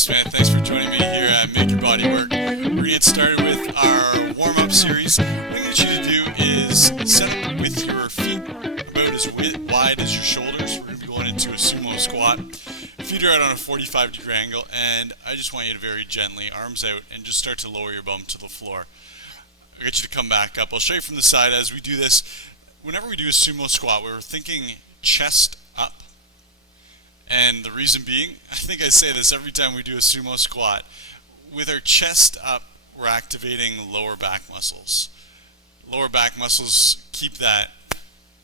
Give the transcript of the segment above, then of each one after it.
Smith. Thanks for joining me here at Make Your Body Work. We're going to get started with our warm-up series. What I'm going to get you to do is set up with your feet about as wide as your shoulders. We're going to be going into a sumo squat. Feet are out on a 45-degree angle, and I just want you to very gently, arms out, and just start to lower your bum to the floor. I'll get you to come back up. I'll show you from the side as we do this. Whenever we do a sumo squat, we're thinking chest up. And the reason being, I think I say this every time we do a sumo squat, with our chest up, we're activating lower back muscles. Lower back muscles keep that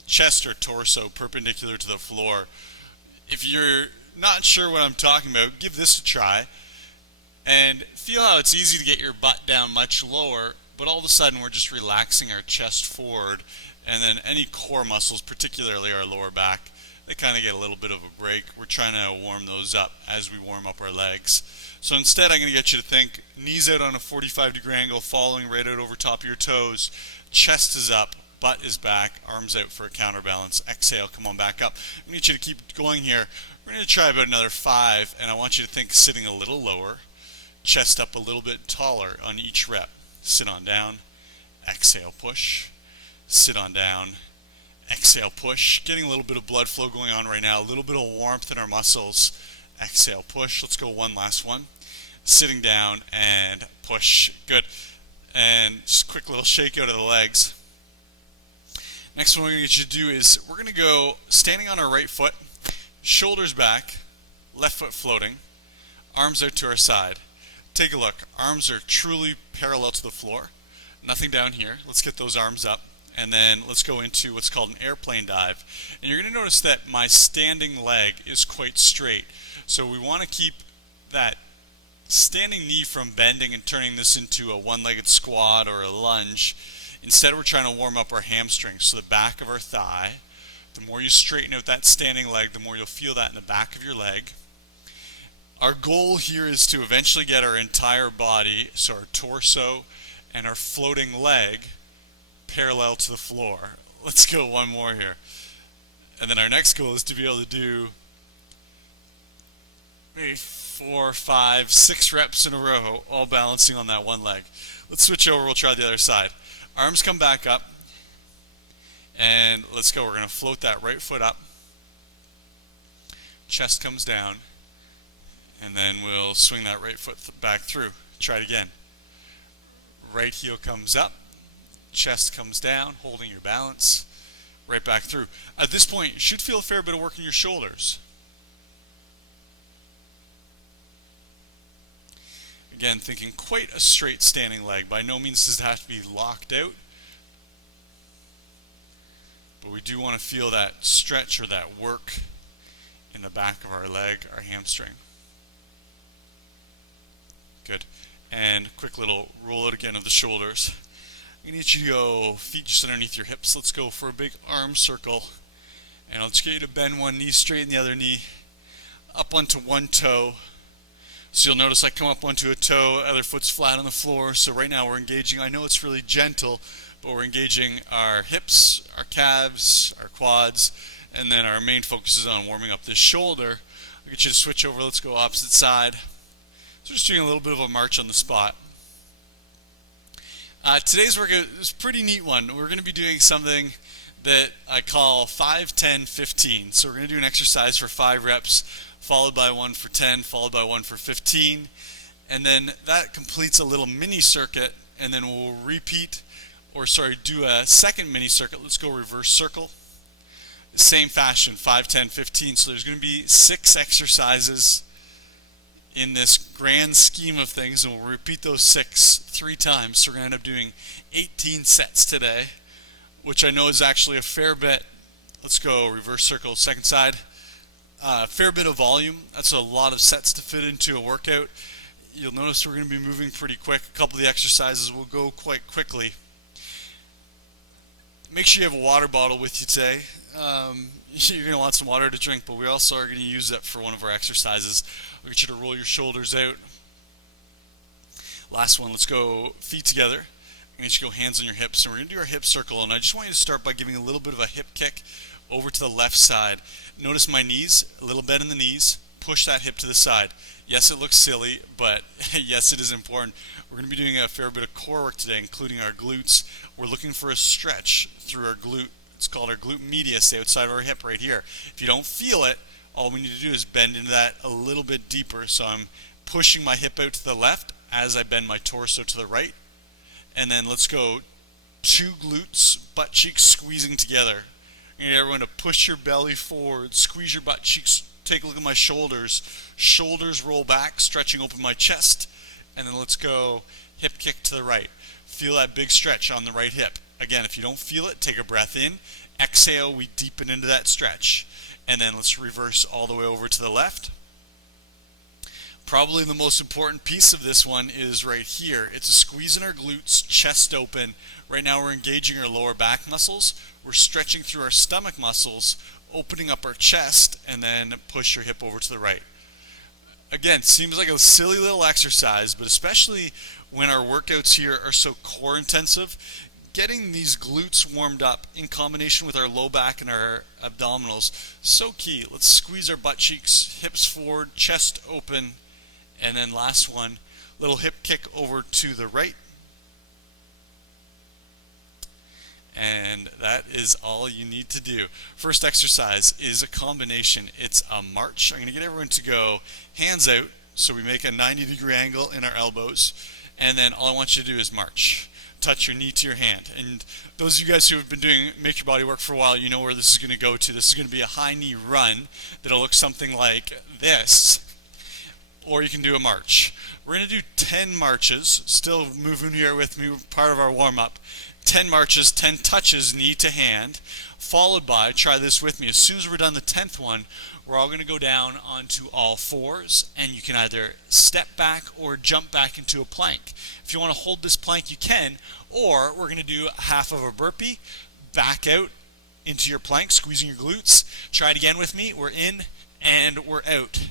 chest or torso perpendicular to the floor. If you're not sure what I'm talking about, give this a try and feel how it's easy to get your butt down much lower, but all of a sudden we're just relaxing our chest forward, and then any core muscles, particularly our lower back, they kind of get a little bit of a break. We're trying to warm those up as we warm up our legs. So instead, I'm going to get you to think knees out on a 45-degree angle, falling right out over top of your toes. Chest is up, butt is back, arms out for a counterbalance. Exhale, come on back up. I'm going to get you to keep going here. We're going to try about another 5, and I want you to think sitting a little lower, chest up a little bit taller on each rep. Sit on down, exhale, push, sit on down, exhale, push. Getting a little bit of blood flow going on right now, a little bit of warmth in our muscles. Exhale, push. Let's go one last one. Sitting down and push. Good. And just a quick little shake out of the legs. Next one we're going to get you to do is we're going to go standing on our right foot, shoulders back, left foot floating, arms out to our side. Take a look. Arms are truly parallel to the floor. Nothing down here. Let's get those arms up. And then let's go into what's called an airplane dive. And you're going to notice that my standing leg is quite straight. So we want to keep that standing knee from bending and turning this into a one-legged squat or a lunge. Instead, we're trying to warm up our hamstrings, so the back of our thigh. The more you straighten out that standing leg, the more you'll feel that in the back of your leg. Our goal here is to eventually get our entire body, so our torso and our floating leg, parallel to the floor. Let's go one more here. And then our next goal is to be able to do maybe 4, 5, 6 reps in a row, all balancing on that one leg. Let's switch over. We'll try the other side. Arms come back up. And let's go. We're going to float that right foot up. Chest comes down. And then we'll swing that right foot back through. Try it again. Right heel comes up. Chest comes down, holding your balance, right back through. At this point, you should feel a fair bit of work in your shoulders. Again, thinking quite a straight standing leg. By no means does it have to be locked out, but we do want to feel that stretch or that work in the back of our leg, our hamstring. Good. And quick little roll out again of the shoulders. I need you to go feet just underneath your hips. Let's go for a big arm circle. And I'll just get you to bend one knee, straighten the other knee, up onto one toe. So you'll notice I come up onto a toe, other foot's flat on the floor. So right now we're engaging, I know it's really gentle, but we're engaging our hips, our calves, our quads, and then our main focus is on warming up this shoulder. I'll get you to switch over. Let's go opposite side. So just doing a little bit of a march on the spot. Today's workout is a pretty neat one. We're going to be doing something that I call 5, 10, 15. So we're going to do an exercise for 5 reps, followed by one for 10, followed by one for 15. And then that completes a little mini circuit, and then we'll do a second mini circuit. Let's go reverse circle. Same fashion, 5, 10, 15. So there's going to be 6 exercises in this grand scheme of things, and we'll repeat those 6 3 times. So we're going to end up doing 18 sets today, which I know is actually a fair bit. Let's go reverse circle, second side. Fair bit of volume. That's a lot of sets to fit into a workout. You'll notice we're going to be moving pretty quick. A couple of the exercises will go quite quickly. Make sure you have a water bottle with you today. You're going to want some water to drink, but we also are going to use that for one of our exercises. I'll get you to roll your shoulders out. Last one, let's go feet together. I'm going to go hands on your hips, and we're going to do our hip circle. And I just want you to start by giving a little bit of a hip kick over to the left side. Notice my knees, a little bend in the knees. Push that hip to the side. Yes, it looks silly, but yes, it is important. We're going to be doing a fair bit of core work today, including our glutes. We're looking for a stretch through our glute. It's called our glute medius, the outside of our hip right here. If you don't feel it, all we need to do is bend into that a little bit deeper. So I'm pushing my hip out to the left as I bend my torso to the right. And then let's go 2 glutes, butt cheeks squeezing together. I need everyone to push your belly forward, squeeze your butt cheeks, take a look at my shoulders. Shoulders roll back, stretching open my chest. And then let's go hip kick to the right. Feel that big stretch on the right hip. Again, if you don't feel it, take a breath in. Exhale, we deepen into that stretch. And then let's reverse all the way over to the left. Probably the most important piece of this one is right here. It's a squeeze in our glutes, chest open. Right now we're engaging our lower back muscles. We're stretching through our stomach muscles, opening up our chest, and then push your hip over to the right. Again, seems like a silly little exercise, but especially when our workouts here are so core intensive, getting these glutes warmed up in combination with our low back and our abdominals, so key. Let's squeeze our butt cheeks, hips forward, chest open, and then last one, little hip kick over to the right. And that is all you need to do. First exercise is a combination. It's a march. I'm going to get everyone to go hands out, so we make a 90-degree angle in our elbows, and then all I want you to do is march. Touch your knee to your hand. And those of you guys who have been doing Make Your Body Work for a while, you know where this is going to go to. This is going to be a high knee run that'll look something like this, or you can do a march. We're going to do 10 marches, still moving here with me, part of our warm-up. 10 marches, 10 touches, knee to hand, followed by, try this with me, as soon as we're done the 10th one, we're all going to go down onto all fours, and you can either step back or jump back into a plank. If you want to hold this plank, you can, or we're going to do half of a burpee, back out into your plank, squeezing your glutes. Try it again with me. We're in and we're out.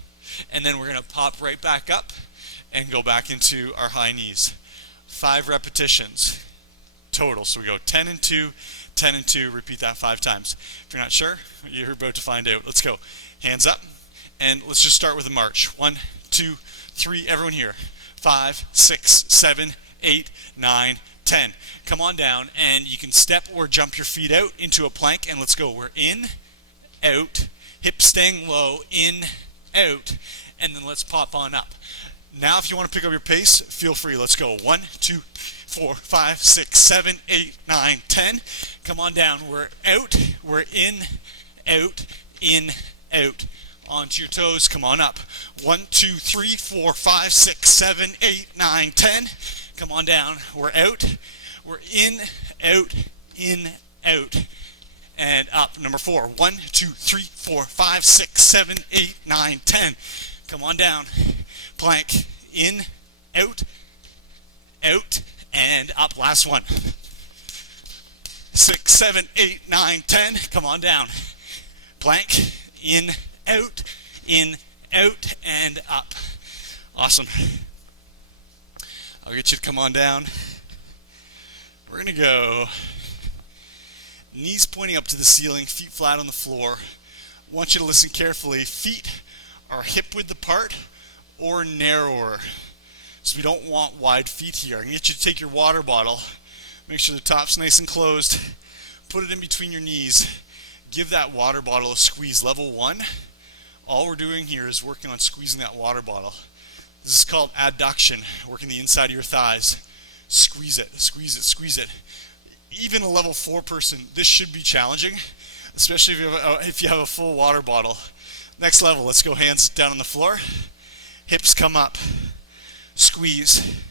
And then we're going to pop right back up and go back into our high knees. 5 repetitions total. So we go 10 and 2, 10 and 2, repeat that 5 times. If you're not sure, you're about to find out. Let's go. Hands up, and let's just start with a march. 1, 2, 3, everyone here. 5, 6, 7, 8, 9, 10. Come on down, and you can step or jump your feet out into a plank, and let's go. We're in, out, hips staying low, in, out, and then let's pop on up. Now if you want to pick up your pace, feel free. Let's go. 1, 2, 4, 5, 6, 7, 8, 9, 10. Come on down. We're out. We're in, out, out. Onto your toes. Come on up. 1, 2, 3, 4, 5, 6, 7, 8, 9, 10. Come on down. We're out. We're in, out. And up. Number 4. 1, 2, 3, 4, 5, 6, 7, 8, 9, 10. Come on down. Plank. In, out, and up. Last one. 6, 7, 8, 9, 10. Come on down. Plank. In, out, and up. Awesome. I'll get you to come on down. We're going to go knees pointing up to the ceiling, feet flat on the floor. I want you to listen carefully. Feet are hip width apart or narrower. So we don't want wide feet here. I'm going to get you to take your water bottle. Make sure the top's nice and closed. Put it in between your knees. Give that water bottle a squeeze. Level 1. All we're doing here is working on squeezing that water bottle. This is called adduction, working the inside of your thighs. Squeeze it, squeeze it, squeeze it. Even a level 4 person, this should be challenging, especially if you have a full water bottle. Next level, let's go hands down on the floor. Hips come up. Squeeze,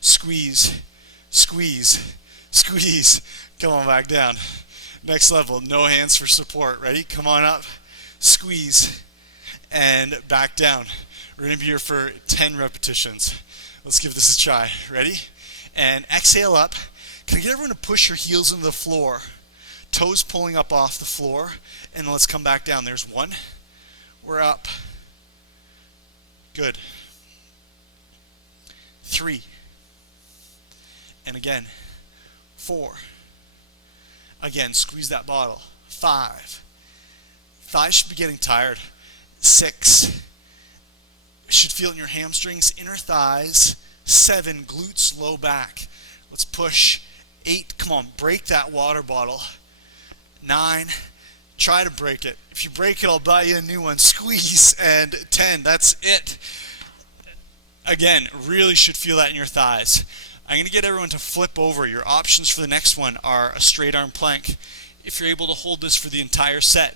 squeeze, squeeze, squeeze. Come on back down. Next level, no hands for support. Ready? Come on up. Squeeze. And back down. We're going to be here for 10 repetitions. Let's give this a try. Ready? And exhale up. Can I get everyone to push your heels into the floor? Toes pulling up off the floor. And then let's come back down. There's 1. We're up. Good. 3. And again. 4. Again, squeeze that bottle. 5. Thighs should be getting tired. 6. Should feel it in your hamstrings, inner thighs. 7, glutes, low back. Let's push. 8, come on, break that water bottle. 9, try to break it. If you break it, I'll buy you a new one. Squeeze. And 10, that's it. Again, really should feel that in your thighs. I'm going to get everyone to flip over. Your options for the next one are a straight arm plank. If you're able to hold this for the entire set,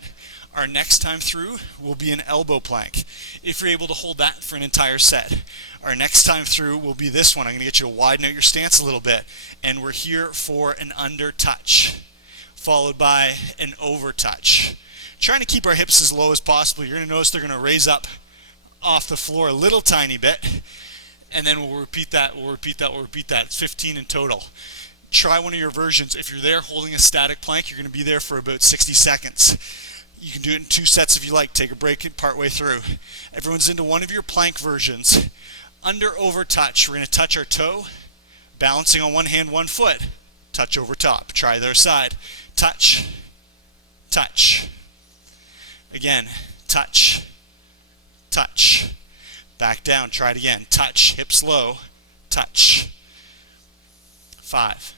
our next time through will be an elbow plank. If you're able to hold that for an entire set, our next time through will be this one. I'm going to get you to widen out your stance a little bit. And we're here for an under touch, followed by an over touch. Trying to keep our hips as low as possible. You're going to notice they're going to raise up off the floor a little tiny bit. And then we'll repeat that, we'll repeat that, we'll repeat that. It's 15 in total. Try one of your versions. If you're there holding a static plank, you're going to be there for about 60 seconds. You can do it in 2 sets if you like. Take a break partway through. Everyone's into one of your plank versions. Under, over, touch. We're going to touch our toe, balancing on one hand, one foot. Touch over top. Try the other side. Touch, touch. Again, touch, touch. Back down. Try it again. Touch, hips low, touch. 5.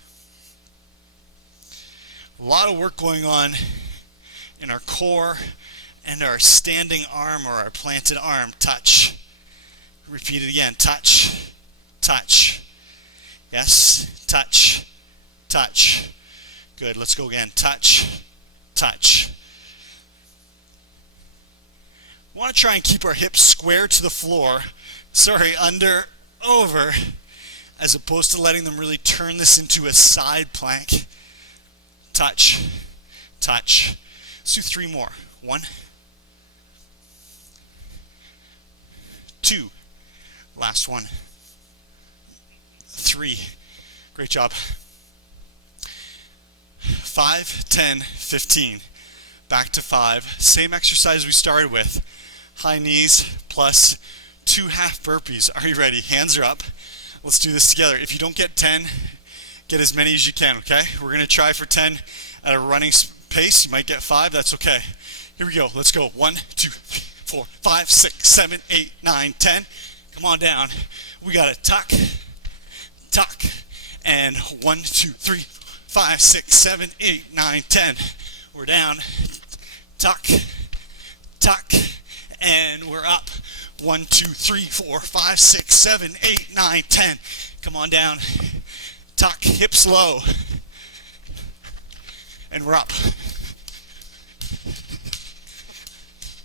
A lot of work going on in our core and our standing arm or our planted arm. Touch. Repeat it again. Touch, touch. Yes, touch, touch. Good. Let's go again. Touch, touch. We want to try and keep our hips square to the floor. Sorry, under, over, as opposed to letting them really turn this into a side plank. Touch, touch. Let's do 3 more. 1, 2, last one, 3. Great job. 5, 10, 15. Back to 5. Same exercise we started with. High knees plus 2 half burpees. Are you ready? Hands are up. Let's do this together. If you don't get 10, get as many as you can, okay? We're going to try for 10 at a running pace. You might get 5. That's okay. Here we go. Let's go. 1, 2, 3, 4, 5, 6, 7, 8, 9, 10. Come on down. We got to tuck, tuck, and 1, 2, 3, 5, 6, 7, 8, 9, 10. We're down. Tuck, tuck, and we're up. 1, 2, 3, 4, 5, 6, 7, 8, 9, 10. Come on down. Tuck, hips low. And we're up.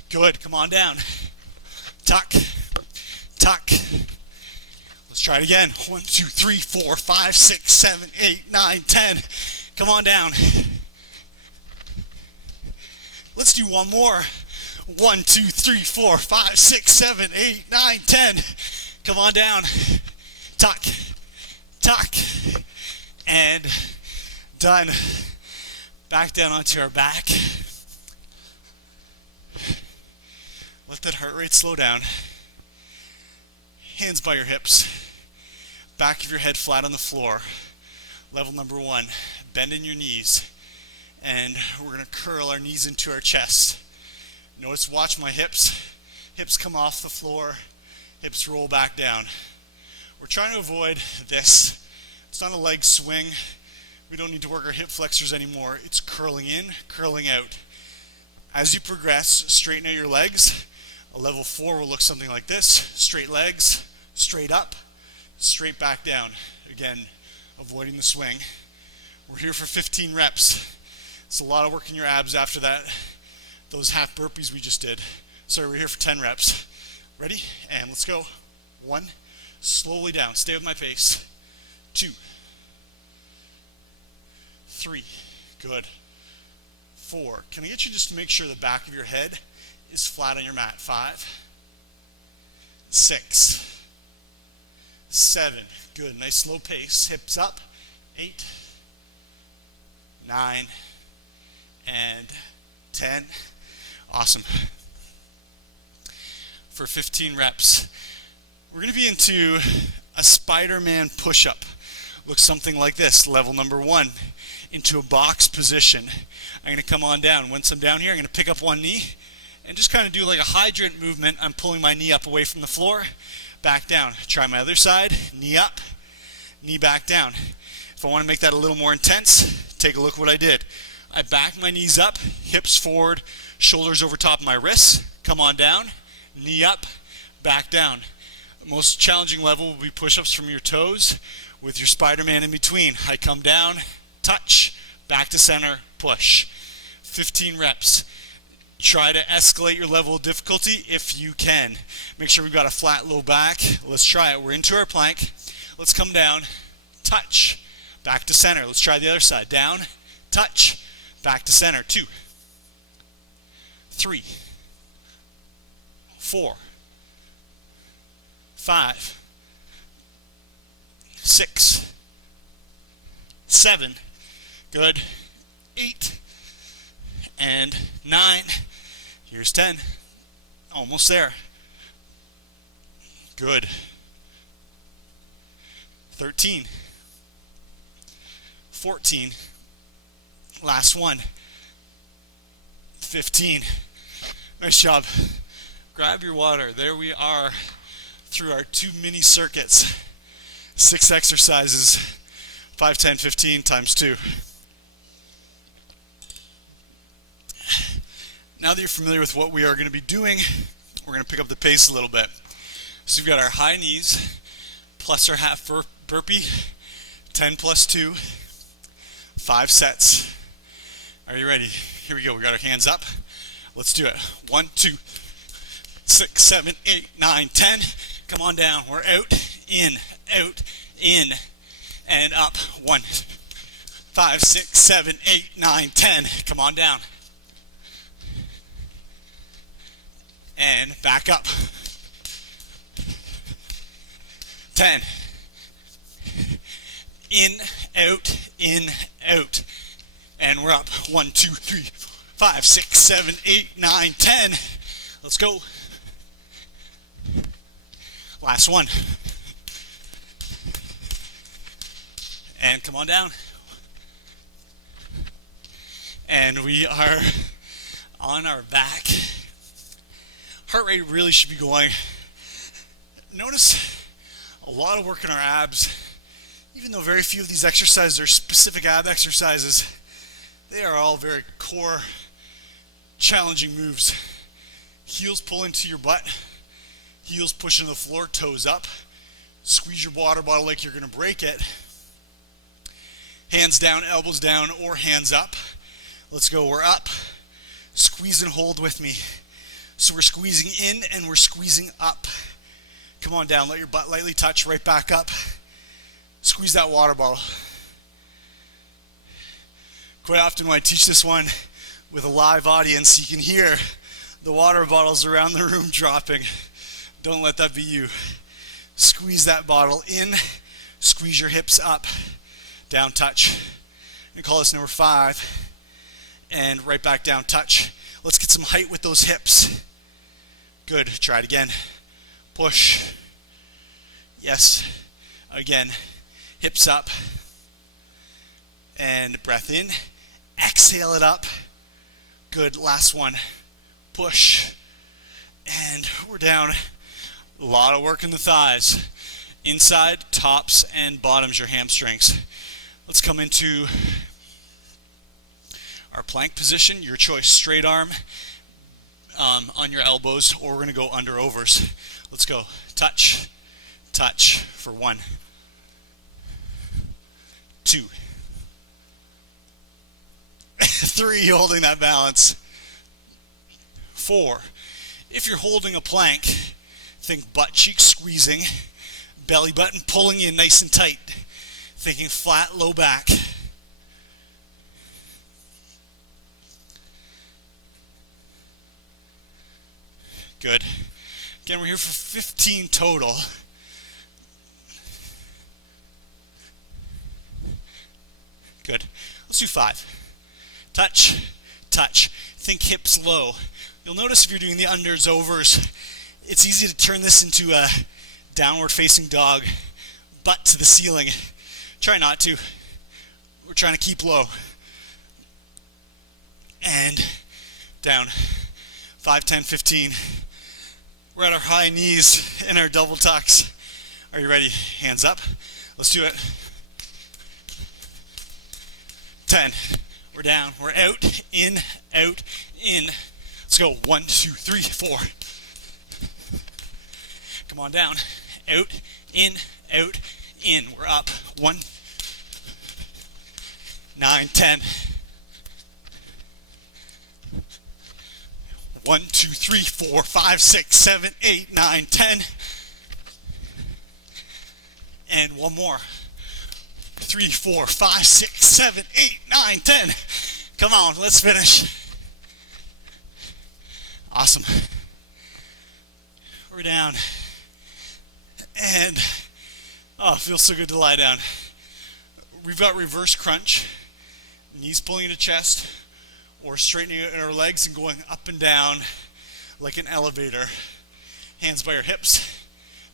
Good. Come on down. Tuck, tuck. Let's try it again. 1, 2, 3, 4, 5, 6, 7, 8, 9, 10. Come on down. Let's do one more. 1, 2, 3, 4, 5, 6, 7, 8, 9, 10. Come on down. Tuck, tuck, and done. Back down onto our back. Let that heart rate slow down. Hands by your hips. Back of your head flat on the floor. Level number 1. Bend in your knees. And we're going to curl our knees into our chest. Notice, watch my hips. Hips come off the floor. Hips roll back down. We're trying to avoid this. It's not a leg swing. We don't need to work our hip flexors anymore. It's curling in, curling out. As you progress, straighten out your legs. A level 4 will look something like this. Straight legs, straight up, straight back down. Again, avoiding the swing. We're here for 15 reps. It's a lot of work in your abs after that. Those half burpees we just did. Sorry, we're here for 10 reps. Ready? And let's go. 1, slowly down. Stay with my pace. 2, 3, good. 4, can I get you just to make sure the back of your head is flat on your mat? 5, 6, 7, good. Nice slow pace. Hips up. 8, 9, and 10. Awesome. For 15 reps, we're going to be into a Spider-Man push-up. Looks something like this. Level number 1, into a box position. I'm going to come on down. Once I'm down here, I'm going to pick up one knee And just kind of do like a hydrant movement. I'm pulling my knee up away from the floor, back down. Try my other side, knee up, knee back down. If I want to make that a little more intense, take a look what I did. I back my knees up, hips forward, shoulders over top of my wrists, come on down, knee up, back down. The most challenging level will be push-ups from your toes with your Spider-Man in between. I come down, touch, back to center, push. 15 reps. Try to escalate your level of difficulty if you can. Make sure we've got a flat low back. Let's try it. We're into our plank. Let's come down, touch, back to center. Let's try the other side. Down, touch, back to center. 2, 3, 4, 5, 6, 7, good, 8, and 9. Here's 10. Almost there. Good. 13. 14. Last one. 15. Nice job. Grab your water. There we are through our 2 mini circuits. 6 exercises. 5, 10, 15 times 2. Now that you're familiar with what we are going to be doing, we're going to pick up the pace a little bit. So we've got our high knees, plus our half burpee, 10 plus 2, 5 sets. Are you ready? Here we go. We got our hands up. Let's do it. 1, 2, 6, 7, 8, 9, 10. Come on down. We're out, in, and up. 1, 5, 6, 7, 8, 9, 10. Come on down. And back up. 10. In, out. And we're up. 1, 2, 3, 5, 6, 7, 8, 9, 10. Let's go. Last one. And come on down. And we are on our back. Heart rate really should be going. Notice a lot of work in our abs. Even though very few of these exercises are specific ab exercises, they are all very core, challenging moves. Heels pull into your butt, heels push into the floor, toes up. Squeeze your water bottle like you're going to break it. Hands down, elbows down, or hands up. Let's go, we're up. Squeeze and hold with me. So we're squeezing in and we're squeezing up. Come on down, let your butt lightly touch, right back up. Squeeze that water bottle. Quite often when I teach this one with a live audience, you can hear the water bottles around the room dropping. Don't let that be you. Squeeze that bottle in, squeeze your hips up, down, touch. We call this number 5, and right back down, touch. Let's get some height with those hips. Good, try it again. Push. Yes, again. Hips up. And breath in. Exhale it up. Good, last one. Push. And we're down. A lot of work in the thighs. Inside, tops, and bottoms, your hamstrings. Let's come into our plank position. Your choice, straight arm on your elbows, or we're going to go under overs. Let's go. Touch, touch for 1, 2, 3, holding that balance. 4. If you're holding a plank, think butt cheek squeezing, belly button pulling in nice and tight. Thinking flat, low back. Good. Again, we're here for 15 total. Good. Let's do 5. Touch, touch. Think hips low. You'll notice if you're doing the unders, overs, it's easy to turn this into a downward facing dog, butt to the ceiling. Try not to. We're trying to keep low. And down. 5, 10, 15. We're at our high knees in our double tucks. Are you ready? Hands up. Let's do it. 10. We're down. We're out, in, out, in. Let's go. 1, 2, 3, 4. Come on down. Out, in, out, in. We're up. 1, 9, 10. 1, 2, 3, 4, 5, 6, 7, 8, 9, 10. And one more. 3, 4, 5, 6, 7, 8, 9, 10. Come on, let's finish. Awesome. We're down. And, oh, it feels so good to lie down. We've got reverse crunch. Knees pulling into chest, or straightening out our legs and going up and down like an elevator. Hands by your hips.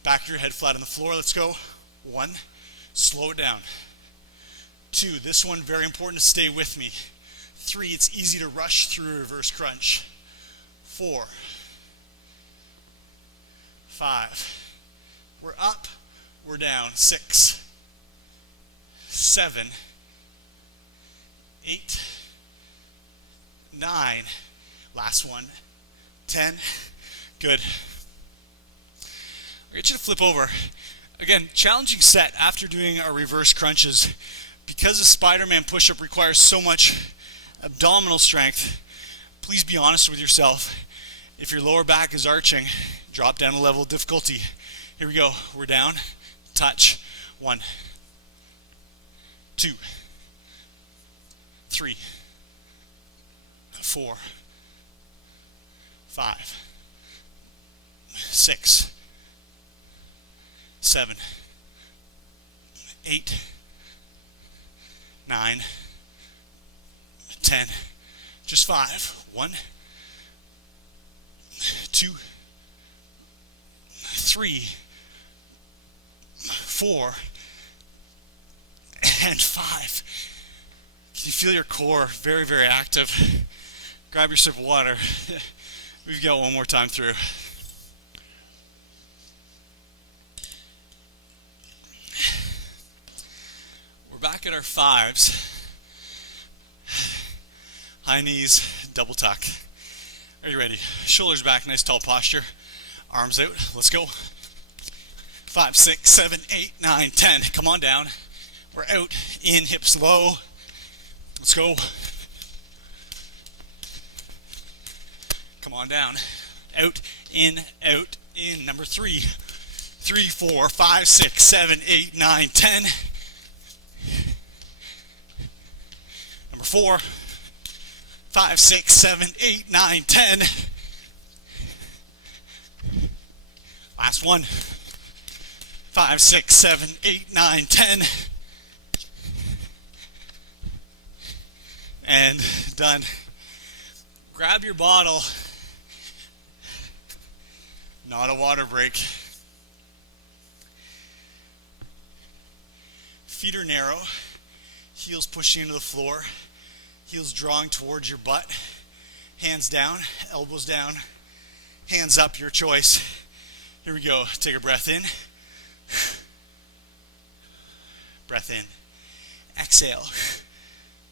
Back of your head flat on the floor. Let's go. 1. Slow it down. 2. This one, very important to stay with me. 3. It's easy to rush through a reverse crunch. 4. 5. We're up. We're down. 6. 7. 8. 9. Last one. 10. Good. I'll get you to flip over. Again, challenging set after doing our reverse crunches. Because a Spider-Man push-up requires so much abdominal strength, please be honest with yourself. If your lower back is arching, drop down a level of difficulty. Here we go. We're down. Touch. 1, 2, 3, 4, 5, 6, 7, 8, 9, 10. Just 5. 1, 2, 3, 4, and 5. Can you feel your core very, very active? Grab your sip of water. We've got one more time through. We're back at our 5s. High knees, double tuck. Are you ready? Shoulders back, nice tall posture. Arms out. Let's go. 5, 6, 7, 8, 9, 10. Come on down. We're out, in, hips low. Let's go. Come on down. Out, in, out, in. Number 3. 3, 4, 5, 6, 7, 8, 9, 10. Number 4. 5, 6, 7, 8, 9, 10. Last one. 5, 6, 7, 8, 9, 10. And done. Grab your bottle. Not a water break. Feet are narrow. Heels pushing into the floor. Heels drawing towards your butt. Hands down, elbows down. Hands up, your choice. Here we go. Take a breath in. Breath in. Exhale.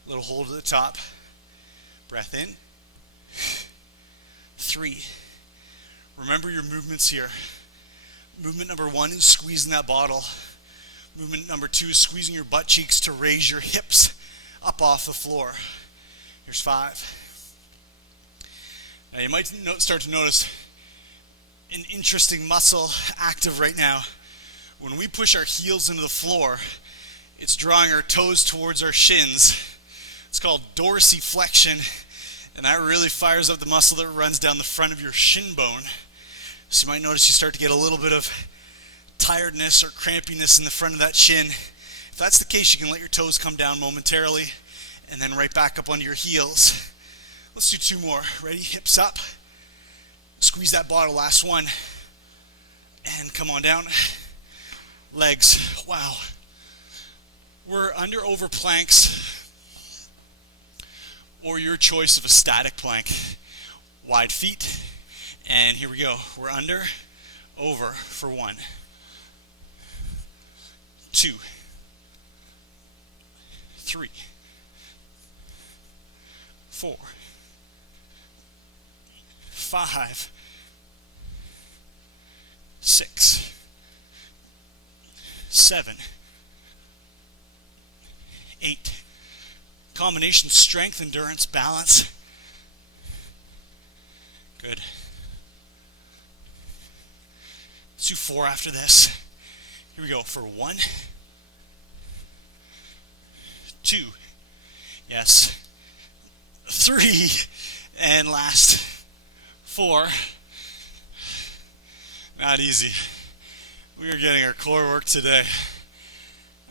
Little hold at the top. Breath in. 3. Remember your movements here. Movement number 1 is squeezing that bottle. Movement number 2 is squeezing your butt cheeks to raise your hips up off the floor. Here's 5. Now you might start to notice an interesting muscle active right now. When we push our heels into the floor, it's drawing our toes towards our shins. It's called dorsiflexion, and that really fires up the muscle that runs down the front of your shin bone. So you might notice you start to get a little bit of tiredness or crampiness in the front of that shin. If that's the case, you can let your toes come down momentarily and then right back up onto your heels. Let's do 2 more. Ready? Hips up. Squeeze that bottle. Last one. And come on down. Legs. Wow. We're under over planks, or your choice of a static plank. wide feet. And here we go. We're under, over for 1, 2, 3, 4, 5, 6, 7, 8. Combination strength, endurance, balance. Good. Let's do 4 after this. Here we go for 1, 2, yes, 3, and last 4. Not easy. We are getting our core work today.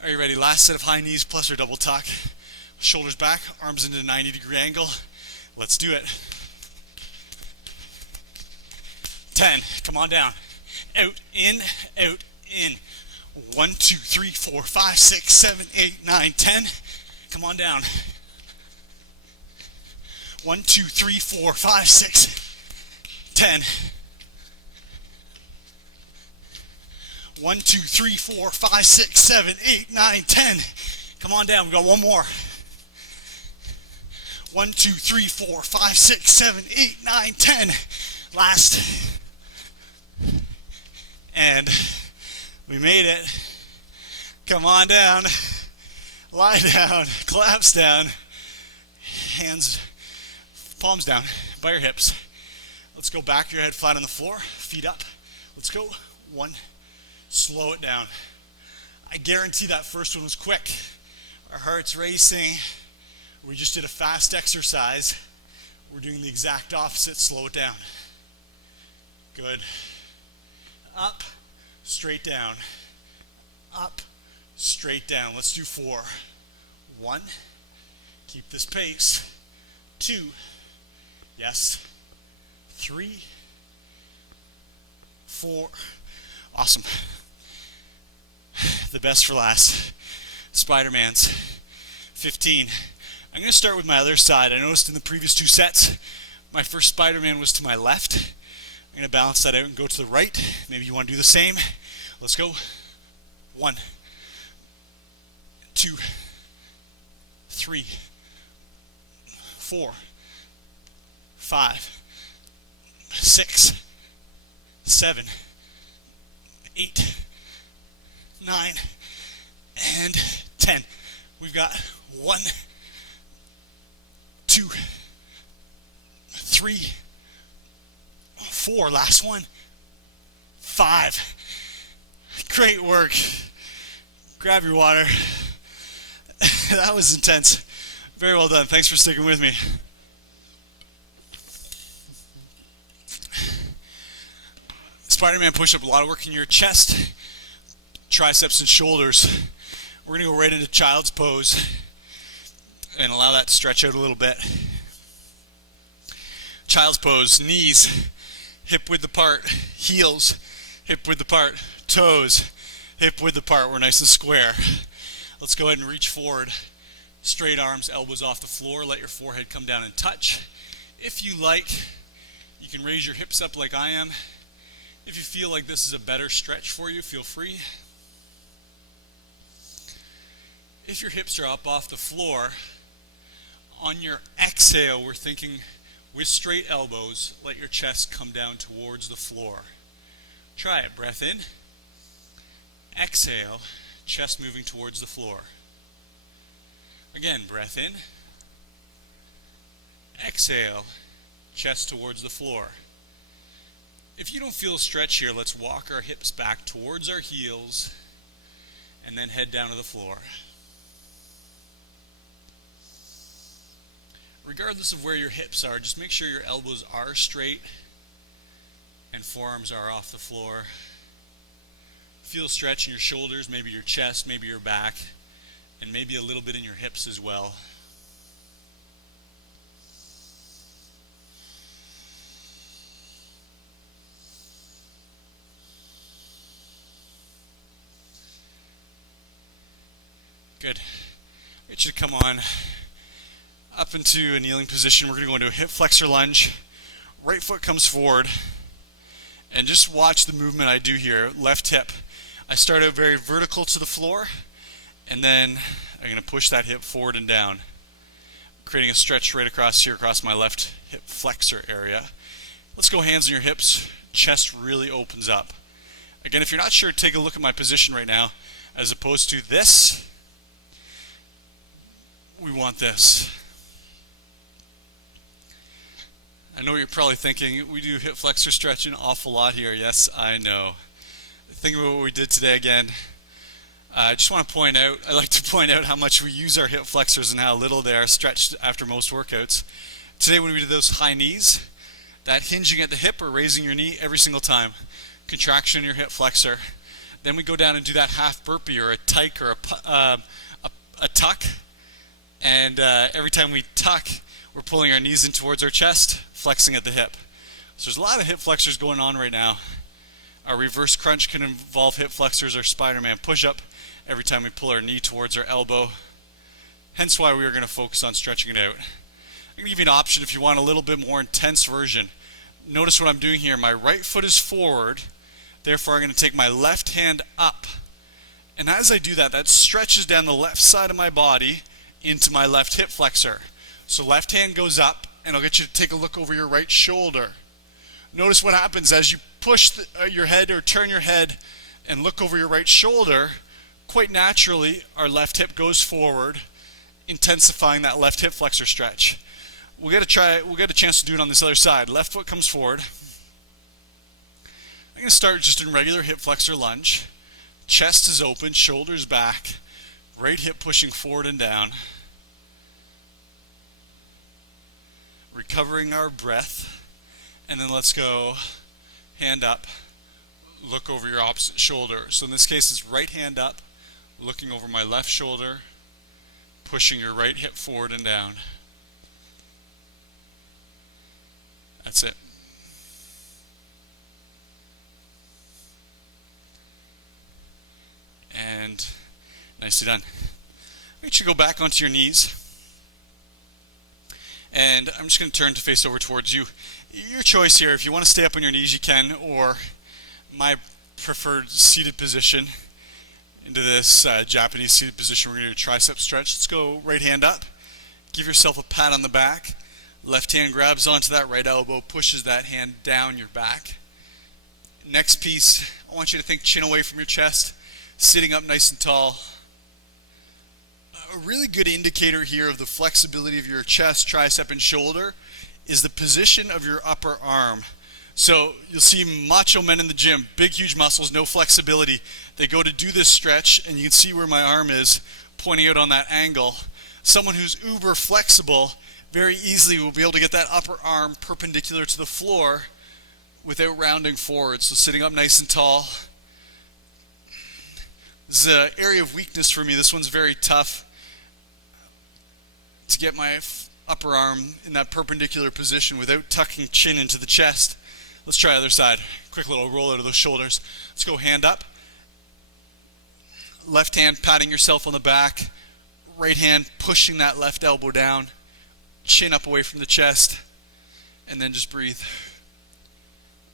Are you ready? Last set of high knees plus our double tuck. Shoulders back, arms into a 90-degree angle. Let's do it. 10. Come on down. Out, in, out, in. 1, 2, 3, 4, 5, 6, 7, 8, 9, 10. Come on down. 1, 2, 3, 4, 5, 6, 10. 1, 2, 3, 4, 5, 6, 7, 8, 9, 10. Come on down. We got one more. 1, 2, 3, 4, 5, 6, 7, 8, 9, 10. Last. And we made it. Come on down. Lie down. Collapse down. Hands, palms down by your hips. Let's go back, your head flat on the floor. Feet up. Let's go. 1. Slow it down. I guarantee that first one was quick. Our heart's racing. We just did a fast exercise. We're doing the exact opposite. Slow it down. Good. Up, straight down. Up, straight down. Let's do 4. 1. Keep this pace. 2. Yes. 3. 4. Awesome. The best for last. Spider-Man's. 15. I'm going to start with my other side. I noticed in the previous 2 sets, my first Spider-Man was to my left. I'm going to balance that out and go to the right. Maybe you want to do the same. Let's go. 1, 2, 3, 4, 5, 6, 7, 8, 9, and 10. We've got 1, 2, 3, 4. Last one. 5. Great work. Grab your water. That was intense. Very well done. Thanks for sticking with me. Spider-Man push-up, a lot of work in your chest, triceps, and shoulders. We're going to go right into child's pose and allow that to stretch out a little bit. Child's pose, knees hip width apart, heels hip width apart, toes hip width apart. We're nice and square. Let's go ahead and reach forward. Straight arms, elbows off the floor. Let your forehead come down and touch. If you like, you can raise your hips up like I am. If you feel like this is a better stretch for you, feel free. If your hips are up off the floor, on your exhale, we're thinking with straight elbows, let your chest come down towards the floor. Try it. Breath in. Exhale, chest moving towards the floor. Again, breath in. Exhale, chest towards the floor. If you don't feel a stretch here, let's walk our hips back towards our heels and then head down to the floor. Regardless of where your hips are, just make sure your elbows are straight and forearms are off the floor. Feel a stretch in your shoulders, maybe your chest, maybe your back, and maybe a little bit in your hips as well. Good. It should come on up into a kneeling position. We're going to go into a hip flexor lunge. Right foot comes forward, and just watch the movement I do here. Left hip. I start out very vertical to the floor, and then I'm going to push that hip forward and down, creating a stretch right across here, across my left hip flexor area. Let's go hands on your hips. Chest really opens up. Again, if you're not sure, take a look at my position right now. As opposed to this, we want this. I know what you're probably thinking, we do hip flexor stretch an awful lot here. Yes, I know. Think about what we did today again. I just want to point out, I like to point out how much we use our hip flexors and how little they are stretched after most workouts. Today when we did those high knees, that hinging at the hip or raising your knee every single time. Contraction in your hip flexor. Then we go down and do that half burpee or a tyke or a tuck. And every time we tuck, we're pulling our knees in towards our chest, flexing at the hip. So there's a lot of hip flexors going on right now. Our reverse crunch can involve hip flexors or Spider-Man push-up every time we pull our knee towards our elbow. Hence why we are going to focus on stretching it out. I'm going to give you an option if you want a little bit more intense version. Notice what I'm doing here. My right foot is forward. Therefore, I'm going to take my left hand up. And as I do that, that stretches down the left side of my body into my left hip flexor. So left hand goes up, and I'll get you to take a look over your right shoulder. Notice what happens as you push your head or turn your head and look over your right shoulder. Quite naturally, our left hip goes forward, intensifying that left hip flexor stretch. We'll get a chance to do it on this other side. Left foot comes forward. I'm going to start just in regular hip flexor lunge. Chest is open, shoulders back, right hip pushing forward and down. Recovering our breath. And then let's go hand up, look over your opposite shoulder. So in this case, it's right hand up, looking over my left shoulder, pushing your right hip forward and down. That's it. And nicely done. Make sure you go back onto your knees. And I'm just going to turn to face over towards you. Your choice here. If you want to stay up on your knees, you can, or my preferred seated position into this Japanese seated position. We're going to do a tricep stretch. Let's go right hand up. Give yourself a pat on the back. Left hand grabs onto that right elbow, pushes that hand down your back. Next piece, I want you to think chin away from your chest, sitting up nice and tall. A really good indicator here of the flexibility of your chest, tricep, and shoulder is the position of your upper arm. So you'll see macho men in the gym, big, huge muscles, no flexibility. They go to do this stretch, and you can see where my arm is pointing out on that angle. Someone who's uber flexible very easily will be able to get that upper arm perpendicular to the floor without rounding forward. So sitting up nice and tall. This is an area of weakness for me. This one's very tough to get my upper arm in that perpendicular position without tucking chin into the chest. Let's try other side. Quick little roll out of those shoulders. Let's go hand up. Left hand patting yourself on the back. Right hand pushing that left elbow down. Chin up away from the chest. And then just breathe.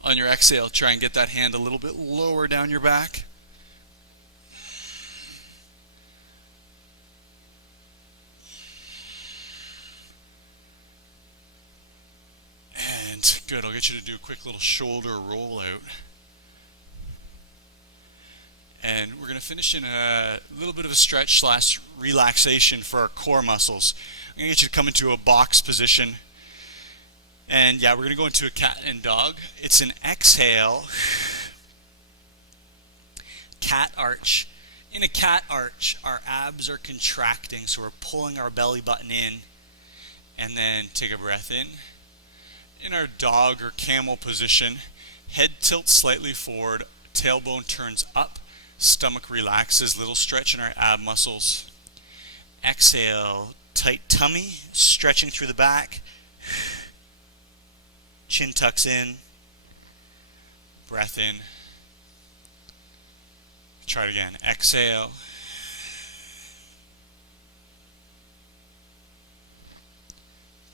On your exhale, try and get that hand a little bit lower down your back. And good, I'll get you to do a quick little shoulder roll out. And we're going to finish in a little bit of a stretch slash relaxation for our core muscles. I'm going to get you to come into a box position. And yeah, we're going to go into a cat and dog. It's an exhale. Cat arch. In a cat arch, our abs are contracting, so we're pulling our belly button in. And then take a breath in. In our dog or camel position, head tilts slightly forward, tailbone turns up, stomach relaxes, little stretch in our ab muscles. Exhale, tight tummy, stretching through the back. Chin tucks in. Breath in. Try it again. Exhale.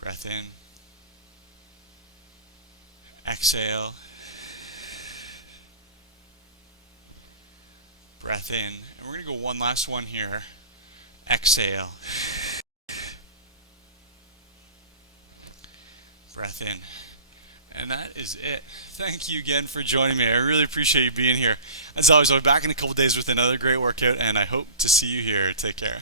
Breath in. Exhale. Breath in. And we're going to go one last one here. Exhale. Breath in. And that is it. Thank you again for joining me. I really appreciate you being here. As always, I'll be back in a couple days with another great workout, and I hope to see you here. Take care.